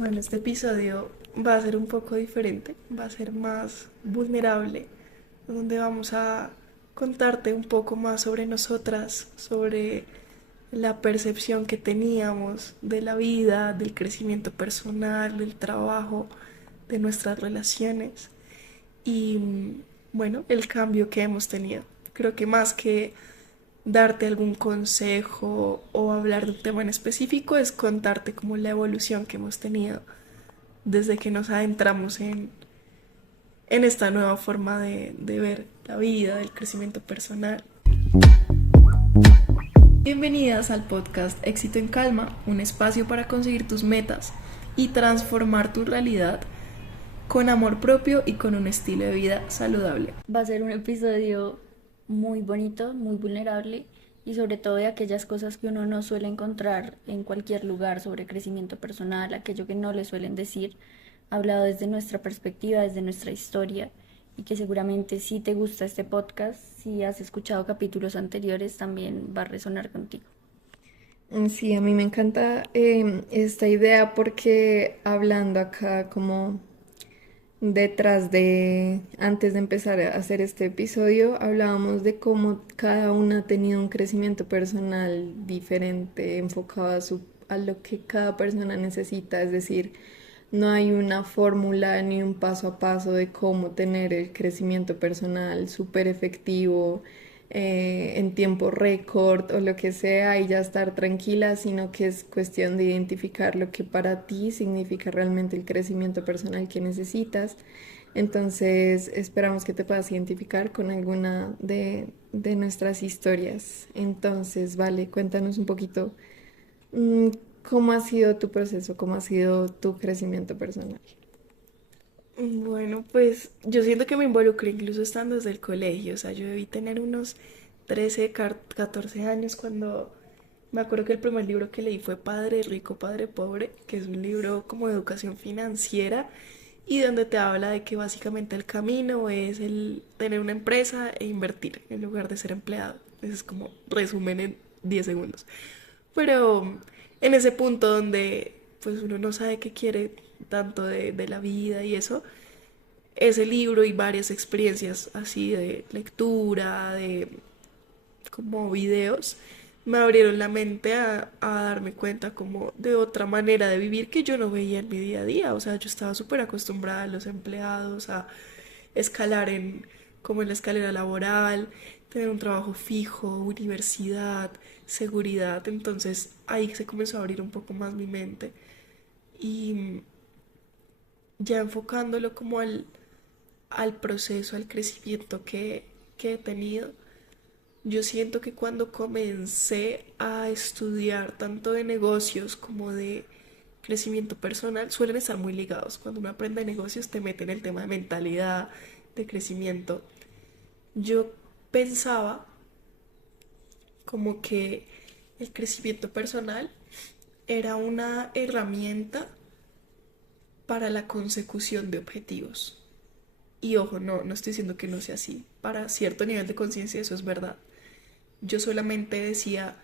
Bueno, este episodio va a ser un poco diferente, va a ser más vulnerable, donde vamos a contarte un poco más sobre nosotras, sobre la percepción que teníamos de la vida, del crecimiento personal, del trabajo, de nuestras relaciones y bueno, el cambio que hemos tenido. Creo que más que darte algún consejo o hablar de un tema en específico es contarte como la evolución que hemos tenido desde que nos adentramos en esta nueva forma de ver la vida, el crecimiento personal. Bienvenidas al podcast Éxito en Calma, un espacio para conseguir tus metas y transformar tu realidad con amor propio y con un estilo de vida saludable. Va a ser un episodio muy bonito, muy vulnerable y sobre todo de aquellas cosas que uno no suele encontrar en cualquier lugar sobre crecimiento personal, aquello que no le suelen decir, hablado desde nuestra perspectiva, desde nuestra historia y que seguramente si te gusta este podcast, si has escuchado capítulos anteriores, también va a resonar contigo. Sí, a mí me encanta esta idea porque hablando acá como antes de empezar a hacer este episodio, hablábamos de cómo cada una ha tenido un crecimiento personal diferente, enfocado a lo que cada persona necesita, es decir, no hay una fórmula ni un paso a paso de cómo tener el crecimiento personal súper efectivo en tiempo récord o lo que sea y ya estar tranquila, sino que es cuestión de identificar lo que para ti significa realmente el crecimiento personal que necesitas. Entonces esperamos que te puedas identificar con alguna de nuestras historias. Entonces, vale, cuéntanos un poquito. mm, ¿Cómo ha sido tu proceso? ¿Cómo ha sido tu crecimiento personal? Bueno, pues yo siento que me involucré incluso estando desde el colegio, o sea, yo debí tener unos 13, 14 años cuando me acuerdo que el primer libro que leí fue Padre Rico, Padre Pobre, que es un libro como de educación financiera y donde te habla de que básicamente el camino es el tener una empresa e invertir en lugar de ser empleado. Ese es como resumen en 10 segundos. Pero en ese punto donde pues uno no sabe qué quiere tanto de la vida y eso, ese libro y varias experiencias así de lectura, de como videos, me abrieron la mente a darme cuenta como de otra manera de vivir que yo no veía en mi día a día. O sea, yo estaba súper acostumbrada a los empleados, a escalar como en la escalera laboral, tener un trabajo fijo, universidad, seguridad. Entonces ahí se comenzó a abrir un poco más mi mente. Y ya enfocándolo como al proceso, al crecimiento que he tenido, yo siento que cuando comencé a estudiar tanto de negocios como de crecimiento personal, suelen estar muy ligados. Cuando uno aprende negocios te mete en el tema de mentalidad, de crecimiento. Yo pensaba como que el crecimiento personal era una herramienta para la consecución de objetivos. Y ojo, no estoy diciendo que no sea así. Para cierto nivel de conciencia eso es verdad. Yo solamente decía,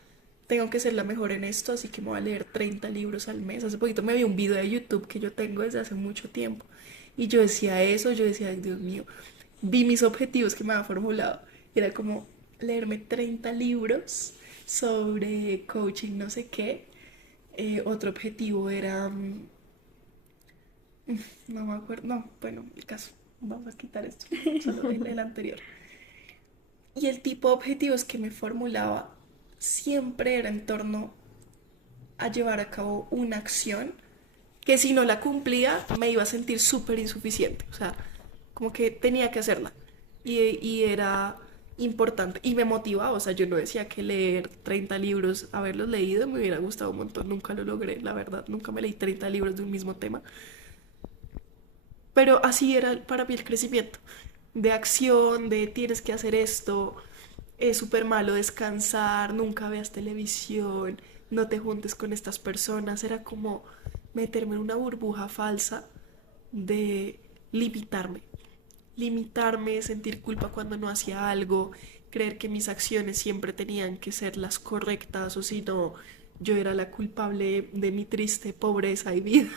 tengo que ser la mejor en esto, así que me voy a leer 30 libros al mes. Hace poquito me vi un video de YouTube que yo tengo desde hace mucho tiempo. Y yo decía eso, yo decía, "Ay, Dios mío, vi mis objetivos que me había formulado. Y era como leerme 30 libros sobre coaching, no sé qué. Otro objetivo era, no me acuerdo, no, bueno, el caso, vamos a quitar esto, solo el anterior. Y el tipo de objetivos que me formulaba siempre era en torno a llevar a cabo una acción que si no la cumplía me iba a sentir súper insuficiente. O sea, como que tenía que hacerla. Y era importante. Y me motivaba. O sea, yo no decía que leer 30 libros, haberlos leído, me hubiera gustado un montón. Nunca lo logré, la verdad. Nunca me leí 30 libros de un mismo tema. Pero así era para mí el crecimiento. De acción, de tienes que hacer esto, es súper malo descansar, nunca veas televisión, no te juntes con estas personas. Era como meterme en una burbuja falsa de limitarme. Limitarme, sentir culpa cuando no hacía algo, creer que mis acciones siempre tenían que ser las correctas o si no, yo era la culpable de mi triste pobreza y vida,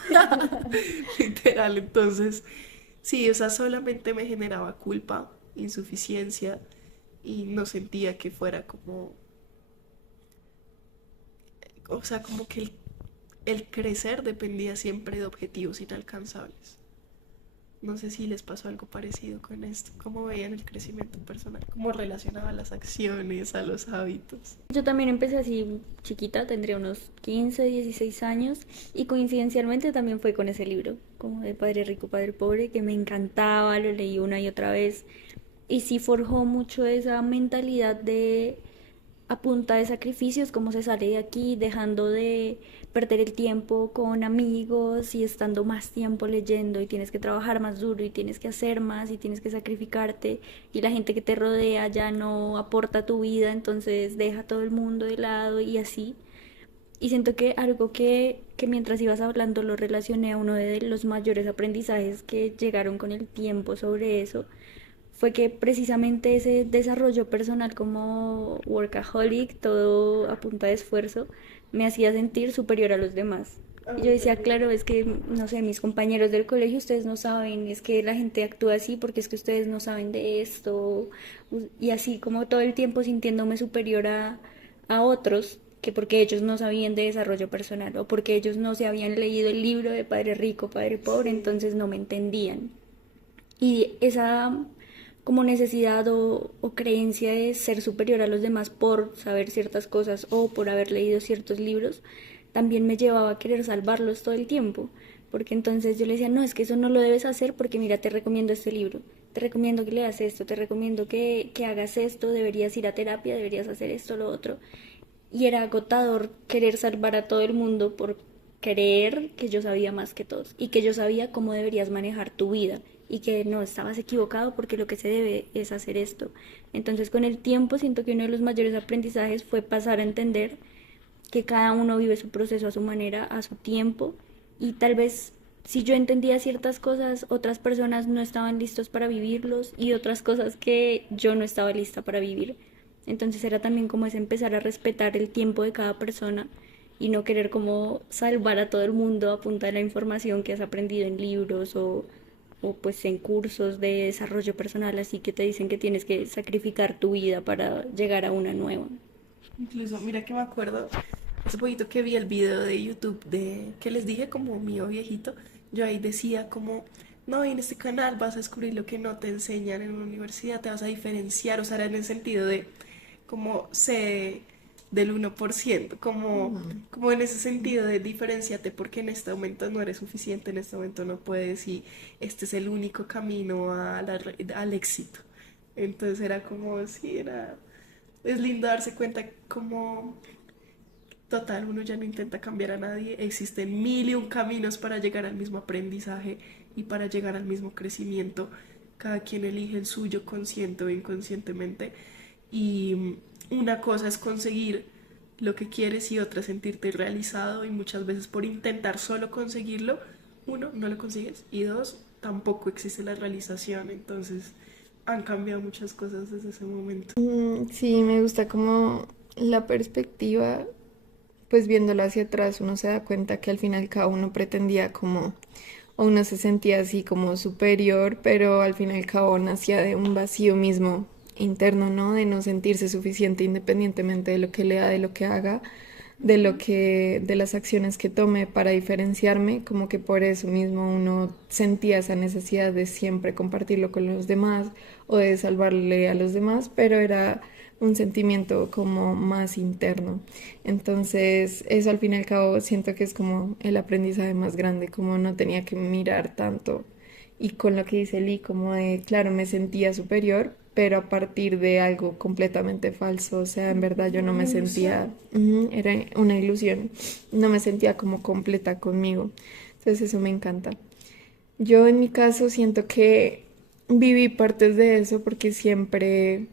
literal. Entonces, sí, o sea, solamente me generaba culpa, insuficiencia y no sentía que fuera como, o sea, como que el crecer dependía siempre de objetivos inalcanzables. No sé si les pasó algo parecido con esto, cómo veían el crecimiento personal, cómo relacionaban las acciones a los hábitos. Yo también empecé así chiquita, tendría unos 15, 16 años y coincidencialmente también fue con ese libro, como de Padre Rico, Padre Pobre, que me encantaba, lo leí una y otra vez y sí forjó mucho esa mentalidad de a punta de sacrificios, cómo se sale de aquí, dejando de perder el tiempo con amigos y estando más tiempo leyendo y tienes que trabajar más duro y tienes que hacer más y tienes que sacrificarte y la gente que te rodea ya no aporta a tu vida, entonces deja a todo el mundo de lado y así. Y siento que algo que mientras ibas hablando lo relacioné a uno de los mayores aprendizajes que llegaron con el tiempo sobre eso, fue que precisamente ese desarrollo personal como workaholic, todo a punta de esfuerzo, me hacía sentir superior a los demás. Y yo Ay, decía, terrible. claro, es que, no sé, mis compañeros del colegio, ustedes no saben, es que la gente actúa así porque es que ustedes no saben de esto, y así como todo el tiempo sintiéndome superior a otros, que porque ellos no sabían de desarrollo personal o porque ellos no se habían leído el libro de Padre Rico, Padre Pobre, Sí. entonces no me entendían. Y esa como necesidad o creencia de ser superior a los demás por saber ciertas cosas o por haber leído ciertos libros, también me llevaba a querer salvarlos todo el tiempo. Porque entonces yo le decía, no, es que eso no lo debes hacer porque mira, te recomiendo este libro, te recomiendo que leas esto, te recomiendo que hagas esto, deberías ir a terapia, deberías hacer esto, lo otro. Y era agotador querer salvar a todo el mundo por creer que yo sabía más que todos y que yo sabía cómo deberías manejar tu vida y que no estabas equivocado porque lo que se debe es hacer esto. Entonces con el tiempo siento que uno de los mayores aprendizajes fue pasar a entender que cada uno vive su proceso a su manera, a su tiempo y tal vez si yo entendía ciertas cosas, otras personas no estaban listos para vivirlos y otras cosas que yo no estaba lista para vivir. Entonces era también como es empezar a respetar el tiempo de cada persona y no querer como salvar a todo el mundo a punta de la información que has aprendido en libros o pues en cursos de desarrollo personal, así que te dicen que tienes que sacrificar tu vida para llegar a una nueva. Incluso, mira que me acuerdo, hace poquito que vi el video de YouTube de que les dije como mío viejito, yo ahí decía como, no, y en este canal vas a descubrir lo que no te enseñan en una universidad, te vas a diferenciar, o sea, era en el sentido de como sé del 1%, como en ese sentido de diferenciate porque en este momento no eres suficiente, en este momento no puedes y este es el único camino al éxito. Entonces era como, sí, era es lindo darse cuenta como, total, uno ya no intenta cambiar a nadie, existen mil y un caminos para llegar al mismo aprendizaje y para llegar al mismo crecimiento, cada quien elige el suyo consciente o inconscientemente y una cosa es conseguir lo que quieres y otra sentirte realizado y muchas veces por intentar solo conseguirlo, uno, no lo consigues y dos, tampoco existe la realización, entonces han cambiado muchas cosas desde ese momento. Sí, me gusta como la perspectiva, pues viéndolo hacia atrás uno se da cuenta que al final cada uno pretendía como, o uno se sentía así como superior, pero al fin y al cabo nacía de un vacío mismo interno, ¿no? De no sentirse suficiente independientemente de lo que lea, de lo que haga, de lo que, de las acciones que tome para diferenciarme, como que por eso mismo uno sentía esa necesidad de siempre compartirlo con los demás o de salvarle a los demás, pero era un sentimiento como más interno. Entonces, eso al fin y al cabo siento que es como el aprendizaje más grande, como no tenía que mirar tanto y con lo que dice Lee, como de, claro, me sentía superior, pero a partir de algo completamente falso, o sea, en verdad yo no Una me ilusión. sentía, era una ilusión, no me sentía como completa conmigo, entonces eso me encanta. Yo en mi caso siento que viví partes de eso porque siempre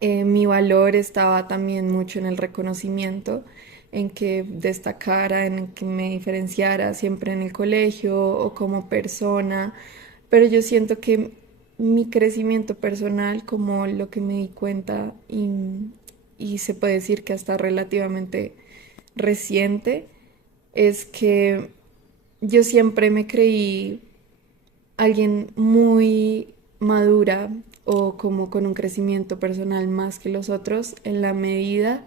mi valor estaba también mucho en el reconocimiento, en que destacara, en que me diferenciara siempre en el colegio o como persona, pero yo siento que mi crecimiento personal, como lo que me di cuenta y se puede decir que hasta relativamente reciente es que yo siempre me creí alguien muy madura o como con un crecimiento personal más que los otros en la medida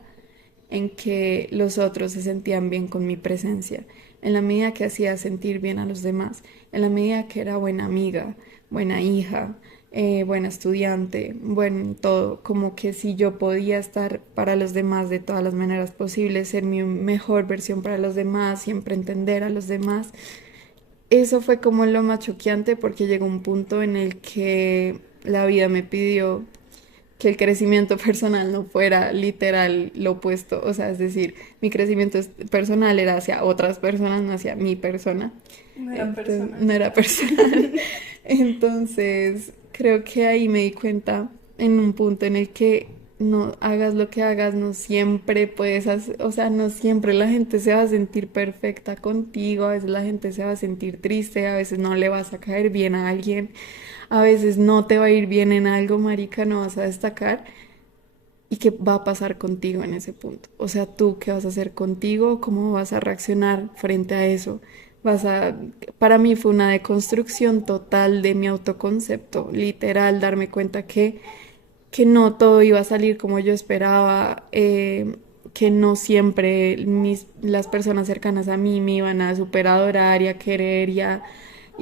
en que los otros se sentían bien con mi presencia, en la medida que hacía sentir bien a los demás, en la medida que era buena amiga, buena hija, buena estudiante, bueno, en todo, como que si yo podía estar para los demás de todas las maneras posibles, ser mi mejor versión para los demás, siempre entender a los demás, eso fue como lo más choqueante porque llegó un punto en el que la vida me pidió que el crecimiento personal no fuera literal lo opuesto, o sea, es decir, mi crecimiento personal era hacia otras personas, no hacia mi persona. No era Entonces, personal. no era personal. Entonces, creo que ahí me di cuenta en un punto en el que no hagas lo que hagas, no siempre puedes hacer, o sea, no siempre la gente se va a sentir perfecta contigo, a veces la gente se va a sentir triste, a veces no le vas a caer bien a alguien, a veces no te va a ir bien en algo, marica, no vas a destacar. ¿Y qué va a pasar contigo en ese punto? O sea, tú qué vas a hacer contigo, cómo vas a reaccionar frente a eso. Vas a, para mí fue una deconstrucción total de mi autoconcepto, literal, darme cuenta que no todo iba a salir como yo esperaba, que no siempre las personas cercanas a mí me iban a superadorar y a querer y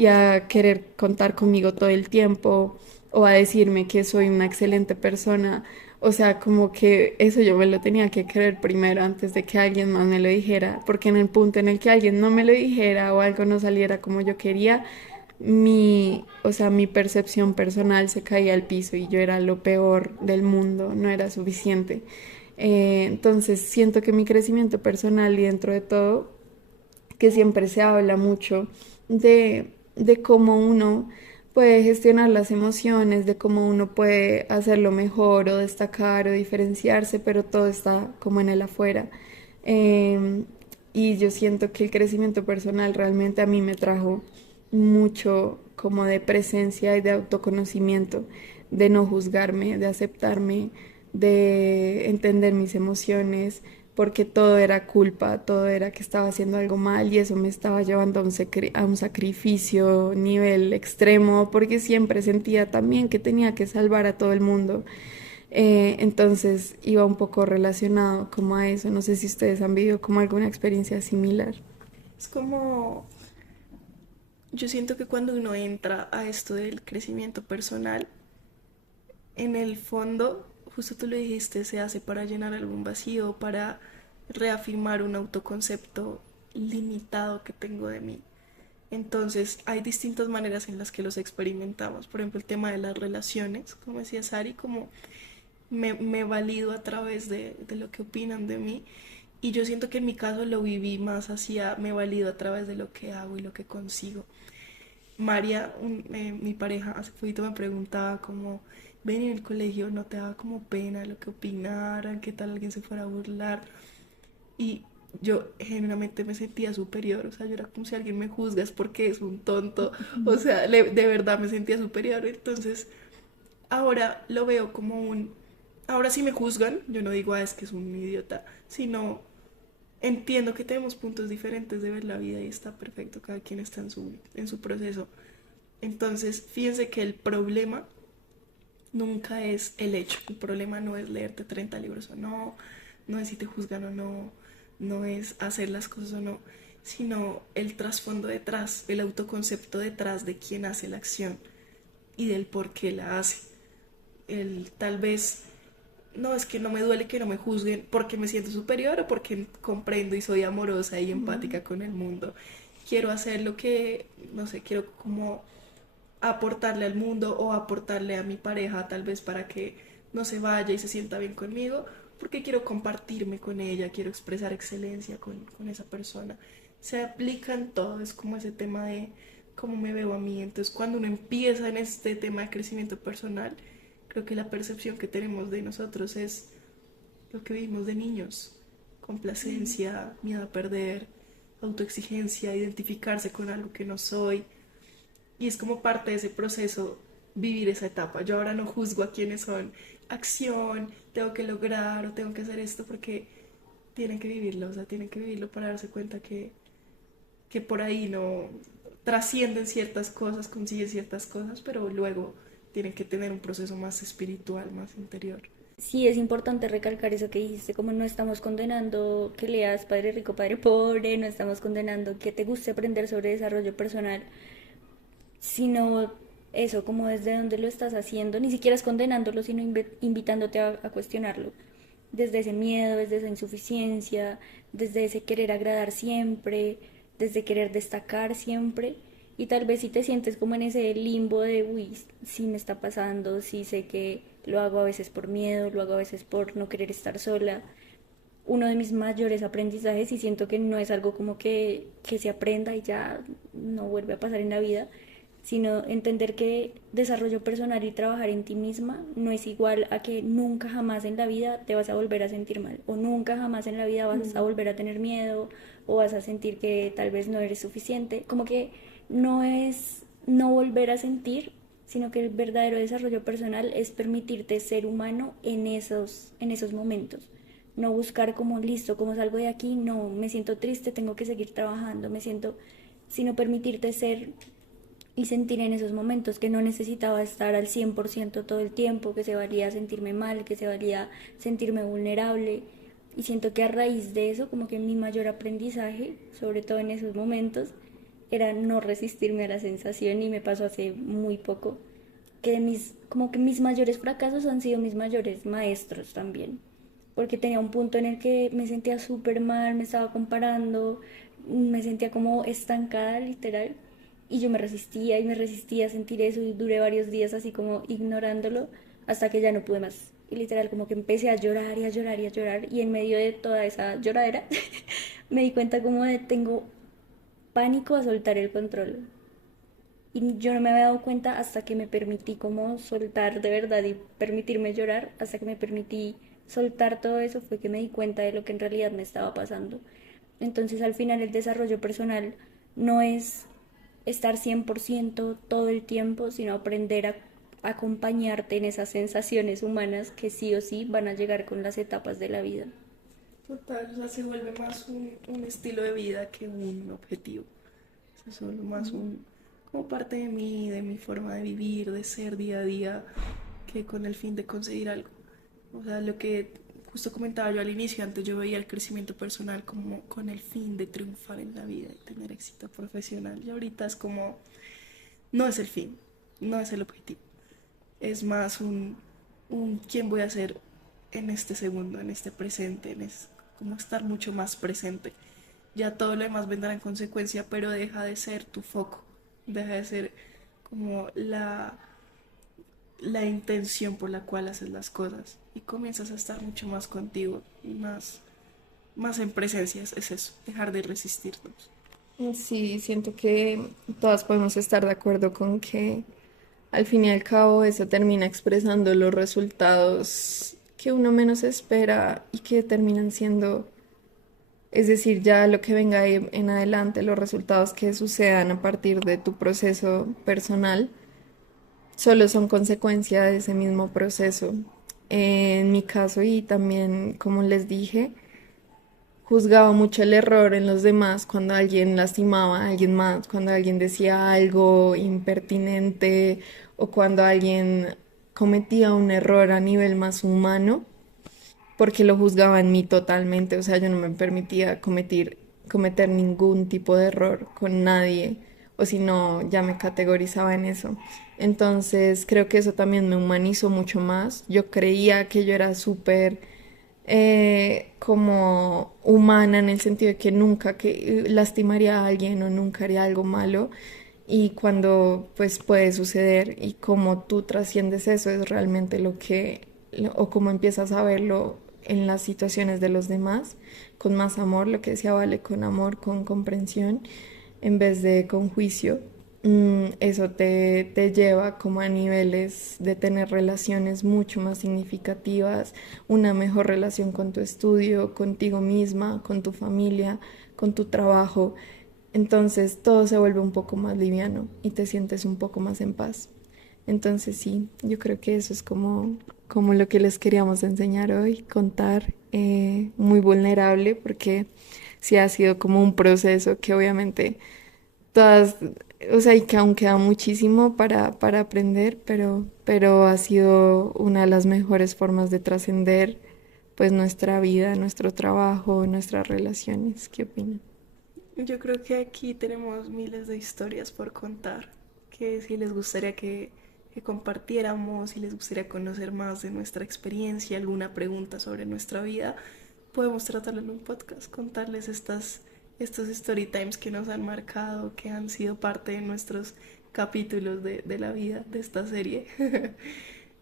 a querer contar conmigo todo el tiempo o a decirme que soy una excelente persona. O sea, como que eso yo me lo tenía que creer primero antes de que alguien más me lo dijera, porque en el punto en el que alguien no me lo dijera o algo no saliera como yo quería, o sea, mi percepción personal se caía al piso y yo era lo peor del mundo, no era suficiente. Entonces siento que mi crecimiento personal y dentro de todo, que siempre se habla mucho de cómo uno puede gestionar las emociones, de cómo uno puede hacerlo mejor o destacar o diferenciarse, pero todo está como en el afuera. Eh, y yo siento que el crecimiento personal realmente a mí me trajo mucho como de presencia y de autoconocimiento, de no juzgarme, de aceptarme, de entender mis emociones, porque todo era culpa, todo era que estaba haciendo algo mal y eso me estaba llevando a a un sacrificio nivel extremo, porque siempre sentía también que tenía que salvar a todo el mundo. Entonces iba un poco relacionado como a eso. No sé si ustedes han vivido como alguna experiencia similar. Es como, yo siento que cuando uno entra a esto del crecimiento personal, en el fondo, justo tú lo dijiste, se hace para llenar algún vacío, para reafirmar un autoconcepto limitado que tengo de mí. Entonces, hay distintas maneras en las que los experimentamos. Por ejemplo, el tema de las relaciones, como decía Sari, como me valido a través de lo que opinan de mí. Y yo siento que en mi caso lo viví más hacia me valido a través de lo que hago y lo que consigo. María, mi pareja, hace poquito me preguntaba como, ven en el colegio, ¿no te daba como pena lo que opinaran? ¿Qué tal alguien se fuera a burlar? Y yo genuinamente me sentía superior, o sea, yo era como si alguien me juzga es porque es un tonto, o sea, de verdad me sentía superior. Entonces, ahora lo veo como un, ahora sí me juzgan, yo no digo, ah, es que es un idiota, sino entiendo que tenemos puntos diferentes de ver la vida y está perfecto, cada quien está en su proceso. Entonces, fíjense que el problema nunca es el hecho, el problema no es leerte 30 libros o no, no es si te juzgan o no, no es hacer las cosas o no, sino el trasfondo detrás, el autoconcepto detrás de quién hace la acción y del por qué la hace. El tal vez, no, es que no me duele que no me juzguen porque me siento superior o porque comprendo y soy amorosa y empática con el mundo. Quiero hacer lo que, no sé, quiero como aportarle al mundo o aportarle a mi pareja tal vez para que no se vaya y se sienta bien conmigo, porque quiero compartirme con ella, quiero expresar excelencia con esa persona. Se aplica en todo, es como ese tema de cómo me veo a mí. Entonces cuando uno empieza en este tema de crecimiento personal, creo que la percepción que tenemos de nosotros es lo que vivimos de niños, complacencia, miedo a perder, autoexigencia, identificarse con algo que no soy. Y es como parte de ese proceso vivir esa etapa. Yo ahora no juzgo a quienes son acción, tengo que lograr o tengo que hacer esto porque tienen que vivirlo, o sea, tienen que vivirlo para darse cuenta que por ahí no trascienden ciertas cosas, consiguen ciertas cosas, pero luego tienen que tener un proceso más espiritual, más interior. Sí, es importante recalcar eso que dijiste, como no estamos condenando que leas Padre Rico, Padre Pobre, no estamos condenando que te guste aprender sobre desarrollo personal, sino eso, como desde donde lo estás haciendo, ni siquiera es condenándolo, sino invitándote a cuestionarlo, desde ese miedo, desde esa insuficiencia, desde ese querer agradar siempre, desde querer destacar siempre, y tal vez si te sientes como en ese limbo de, uy, sí me está pasando, sí sé que lo hago a veces por miedo, lo hago a veces por no querer estar sola, uno de mis mayores aprendizajes y siento que no es algo como que se aprenda y ya no vuelve a pasar en la vida, sino entender que desarrollo personal y trabajar en ti misma no es igual a que nunca jamás en la vida te vas a volver a sentir mal o nunca jamás en la vida vas a volver a tener miedo o vas a sentir que tal vez no eres suficiente, como que no es no volver a sentir, sino que el verdadero desarrollo personal es permitirte ser humano en esos momentos. No buscar como listo, como salgo de aquí, no, me siento triste, tengo que seguir trabajando, me siento, sino permitirte ser y sentir en esos momentos que no necesitaba estar al 100% todo el tiempo, que se valía sentirme mal, que se valía sentirme vulnerable. Y siento que a raíz de eso, como que mi mayor aprendizaje, sobre todo en esos momentos, era no resistirme a la sensación y me pasó hace muy poco, que como que mis mayores fracasos han sido mis mayores maestros también, porque tenía un punto en el que me sentía súper mal, me estaba comparando, me sentía como estancada literal, y yo me resistía y me resistía a sentir eso y duré varios días así como ignorándolo hasta que ya no pude más. Y literal como que empecé a llorar y a llorar y a llorar y en medio de toda esa lloradera me di cuenta como de tengo pánico a soltar el control. Y yo no me había dado cuenta hasta que me permití como soltar de verdad y permitirme llorar, hasta que me permití soltar todo eso fue que me di cuenta de lo que en realidad me estaba pasando. Entonces al final el desarrollo personal no es estar 100% todo el tiempo, sino aprender a acompañarte en esas sensaciones humanas que sí o sí van a llegar con las etapas de la vida. Total, o sea, se vuelve más un estilo de vida que un objetivo. Es solo más como parte de mi forma de vivir, de ser día a día, que con el fin de conseguir algo. O sea, lo que justo comentaba yo al inicio, antes yo veía el crecimiento personal como con el fin de triunfar en la vida y tener éxito profesional. Y ahorita es como, no es el fin, no es el objetivo. Es más un quién voy a ser en este segundo, en este presente, como estar mucho más presente. Ya todo lo demás vendrá en consecuencia, pero deja de ser tu foco, deja de ser como la intención por la cual haces las cosas y comienzas a estar mucho más contigo y más en presencia, es eso, dejar de resistirnos. Sí, siento que todas podemos estar de acuerdo con que al fin y al cabo eso termina expresando los resultados que uno menos espera y que terminan siendo, es decir, ya lo que venga ahí en adelante, los resultados que sucedan a partir de tu proceso personal, solo son consecuencia de ese mismo proceso. En mi caso y también, como les dije, juzgaba mucho el error en los demás cuando alguien lastimaba a alguien más, cuando alguien decía algo impertinente o cuando alguien cometía un error a nivel más humano, porque lo juzgaba en mí totalmente, o sea, yo no me permitía cometer ningún tipo de error con nadie, o si no, ya me categorizaba en eso. Entonces, creo que eso también me humanizó mucho más. Yo creía que yo era súper como humana en el sentido de que nunca que lastimaría a alguien o nunca haría algo malo. Y cuando pues puede suceder y cómo tú trasciendes eso es realmente o cómo empiezas a verlo en las situaciones de los demás, con más amor, lo que decía Vale, con amor, con comprensión, en vez de con juicio. Eso te lleva como a niveles de tener relaciones mucho más significativas, una mejor relación con tu estudio, contigo misma, con tu familia, con tu trabajo. Entonces todo se vuelve un poco más liviano y te sientes un poco más en paz. Entonces sí, yo creo que eso es como lo que les queríamos enseñar hoy, contar muy vulnerable porque sí ha sido como un proceso que obviamente todas, o sea, y que aún queda muchísimo para aprender, pero ha sido una de las mejores formas de trascender pues nuestra vida, nuestro trabajo, nuestras relaciones. ¿Qué opinan? Yo creo que aquí tenemos miles de historias por contar, que si les gustaría que compartiéramos, si les gustaría conocer más de nuestra experiencia, alguna pregunta sobre nuestra vida, podemos tratarlo en un podcast, contarles estos story times que nos han marcado, que han sido parte de nuestros capítulos de la vida de esta serie.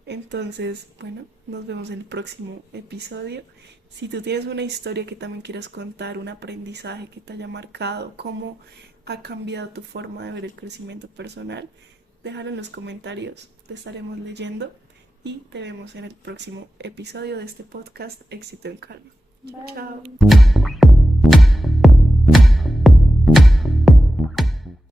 Entonces, bueno, nos vemos en el próximo episodio. Si tú tienes una historia que también quieras contar, un aprendizaje que te haya marcado, cómo ha cambiado tu forma de ver el crecimiento personal, déjalo en los comentarios, te estaremos leyendo y te vemos en el próximo episodio de este podcast Éxito en Calma. Chao, chao. Bye.